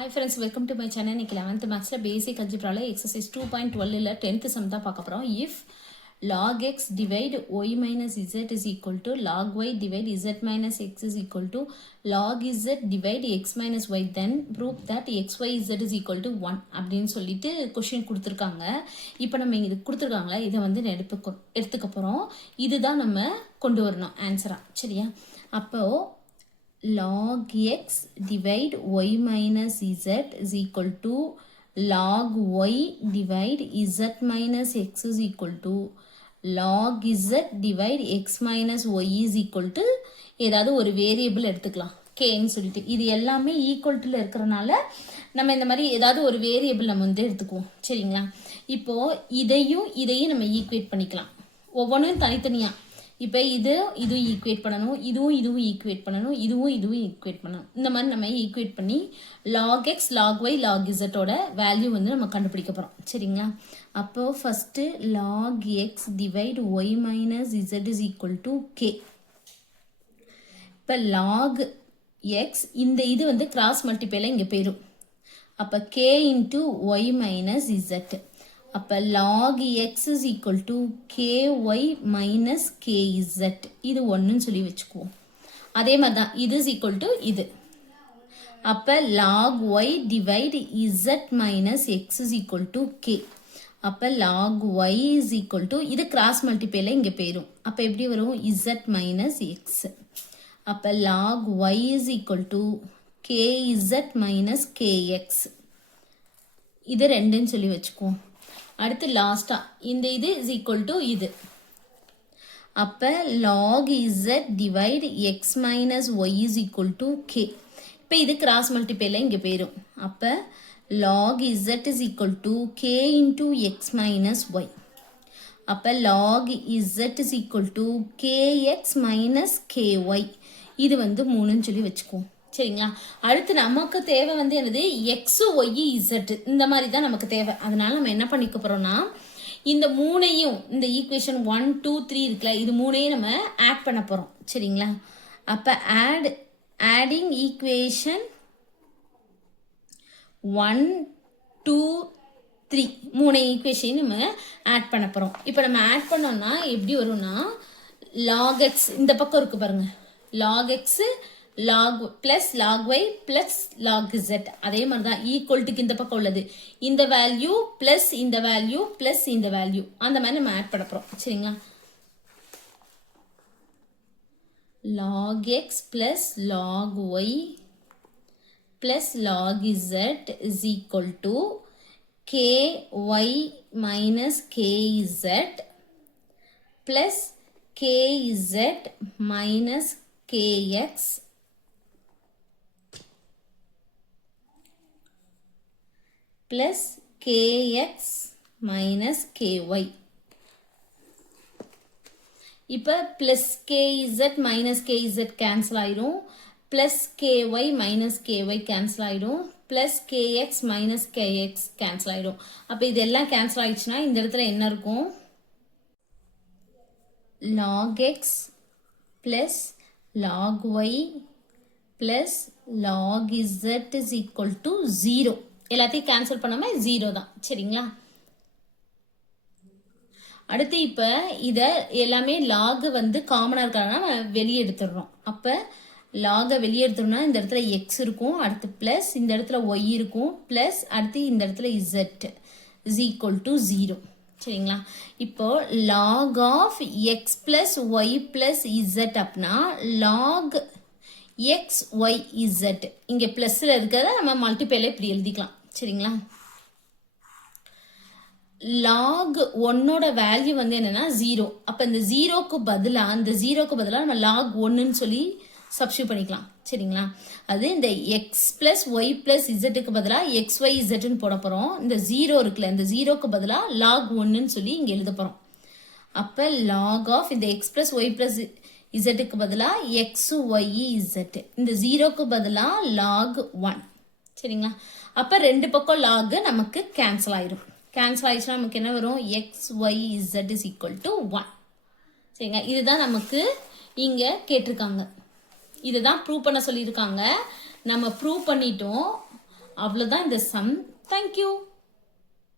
Hi friends, welcome to my channel. இன்னைக்கு 11th mathsல basic algebra exercise 2.12 ல 10th sum தான் பார்க்க போறோம். If log x divide y minus z is equal to log y divide z minus x is equal to log z divide x minus y, then prove that x y z is equal to 1 அப்படின்னு சொல்லிட்டு question கொடுத்திருக்காங்க. இப்போ நம்ம இது கொடுத்திருக்காங்களா, இதை வந்து எடுத்துக்க போறோம். இதுதான் நம்ம கொண்டு வரணும் ஆன்சரா. சரியா? அப்போ log x divide y minus z is equal to log y divide z minus x is equal to log z divide x minus y is equal to ஏதாவது ஒரு வேரியபிள் எடுத்துக்கலாம் kன்னு சொல்லிட்டு. இது எல்லாமே ஈக்குவல் டுல இருக்கிறனால நம்ம இந்த மாதிரி ஏதாவது ஒரு வேரியபிள் நம்ம வந்து எடுத்துக்குவோம். சரிங்களா? இப்போ இதையும் நம்ம ஈக்குவேட் பண்ணிக்கலாம், ஒவ்வொன்றும் தனித்தனியா. இப்போ இதுவும் ஈக்குவேட் பண்ணணும், இதுவும் ஈக்குவேட் பண்ணணும், இதுவும் ஈக்குவேட் பண்ணணும். இந்த மாதிரி நம்ம ஈக்குவேட் பண்ணி log x log y log z ஓட வேல்யூ வந்து நம்ம கண்டுபிடிக்க போகிறோம். சரிங்களா? அப்போ first log x divide y minus z is equal to k. இப்போ log x இந்த இது வந்து கிராஸ் மல்டிப்ளைல இங்கே போயிடும். அப்போ k into y minus z. அப்போ log x is equal to ky minus kz. இது ஒன்றுன்னு சொல்லி வச்சுக்குவோம். அதே மாதிரி தான் இது is equal to இது. அப்போ log y divide z minus x is equal to k. அப்போ log y is equal to இது கிராஸ் மல்டிப்ளைல இங்கே போயிடும். அப்போ எப்படி வரும்? z minus x. அப்போ log y is equal to kz minus kx. இது ரெண்டுன்னு சொல்லி வச்சுக்குவோம். அடுத்து லாஸ்டா இந்த இது இஸ் ஈக்குவல் டு இது. அப்போ log z divide x minus y is equal to k. இப்போ இது கிராஸ் மல்டிப்ளைல இங்கே போயிடும். அப்போ log z is equal to k into x minus y. அப்போ log z is equal to kx minus ky. இது வந்து 3ன்னு சொல்லி வச்சுக்குவோம். சரிங்களா? அடுத்து நமக்கு தேவை வந்து என்னது? X y z. இந்த மாதிரி தான் நமக்கு தேவை. அதனால நம்ம என்ன பண்ணிக்க போறோம்னா, இந்த மூணையும் இந்த ஈக்குவேஷன் 1 2 3 இருக்குல்ல, இது மூணையும் நம்ம ஆட் பண்ண போறோம். சரிங்களா? அப்ப ஆடிங் ஈக்குவேஷன் 1 2 3 மூணு ஈக்குவேஷன் நம்ம ஆட் பண்ண போறோம். இப்போ நம்ம ஆட் பண்ணோம்னா எப்படி வரும்னா, log x இந்த பக்கம் இருக்கு பாருங்க, log x log plus log y plus log z. அதே மாதிரி தான் ஈக்குவல்ட்டுக்கு இந்த பக்கம் உள்ளது இந்த வேல்யூ பிளஸ் இந்த வேல்யூ பிளஸ் இந்த வேல்யூ, அந்த மாதிரி நம்ம ஆட் பண்ண போறோம். சரிங்களா? log x plus log y plus log z is equal to ky minus kz plus kz minus kx plus kx minus ky. இப்போ plus kz minus kz cancel ஆயிரும், plus ky minus ky cancel ஆயிரும், plus kx minus kx cancel ஆயிரும். அப்போ இதெல்லாம் cancel ஆயிடுச்சுன்னா இந்த இடத்துல என்ன இருக்கும்? log x plus log y plus log z is equal to 0. எல்லாத்தையும் கேன்சல் பண்ணாம 0 தான். சரிங்களா? அடுத்து இப்போ இதை எல்லாமே லாக் வந்து காமனாக இருக்கிறதுனால வெளியே எடுத்துடுறோம். அப்போ லாகை வெளியே எடுத்தோம்னா இந்த இடத்துல எக்ஸ் இருக்கும், அடுத்து ப்ளஸ் இந்த இடத்துல ஒய் இருக்கும், ப்ளஸ் அடுத்து இந்த இடத்துல இசட் இஸ் ஈக்குவல் டு 0. சரிங்களா? இப்போ log of x plus y plus z அப்படின்னா லாக் எக்ஸ் ஒய் இசட், இங்கே ப்ளஸில் இருக்கிறத நம்ம மல்டிப்ளைல இப்படி எழுதிக்கலாம். சரிங்களா? லாக் 1ஓட வேல்யூ வந்து என்னன்னா 0. அப்போ இந்த ஜீரோக்கு பதிலாக நம்ம லாக் 1ன்னு சொல்லி சப்ஸ்டியூட் பண்ணிக்கலாம். சரிங்களா? அது இந்த எக்ஸ் பிளஸ் ஒய் பிளஸ் இசட்டுக்கு பதிலாக எக்ஸ் ஒய் இசட்னு போட போகிறோம். இந்த 0 இருக்குல்ல, இந்த ஜீரோக்கு பதிலாக லாக் 1ன்னு சொல்லி இங்கே எழுத போகிறோம். அப்போ லாக் ஆஃப் இந்த எக்ஸ் பிளஸ் ஒய் பிளஸ் இசட்டுக்கு பதிலாக எக்ஸ் ஒய் இசட், இந்த ஜீரோக்கு பதிலாக லாக் 1. சரிங்களா? அப்போ ரெண்டு பக்கம் லாக் நமக்கு கேன்சல் ஆயிரும். கேன்சல் ஆயிடுச்சுன்னா நமக்கு என்ன வரும்? X y z is equal to 1. சரிங்களா? இதுதான் நமக்கு இங்கே கேட்டிருக்காங்க, இதுதான் ப்ரூவ் பண்ண சொல்லியிருக்காங்க. நம்ம ப்ரூவ் பண்ணிட்டோம். அவ்வளோதான் இந்த சம். தேங்க்யூ.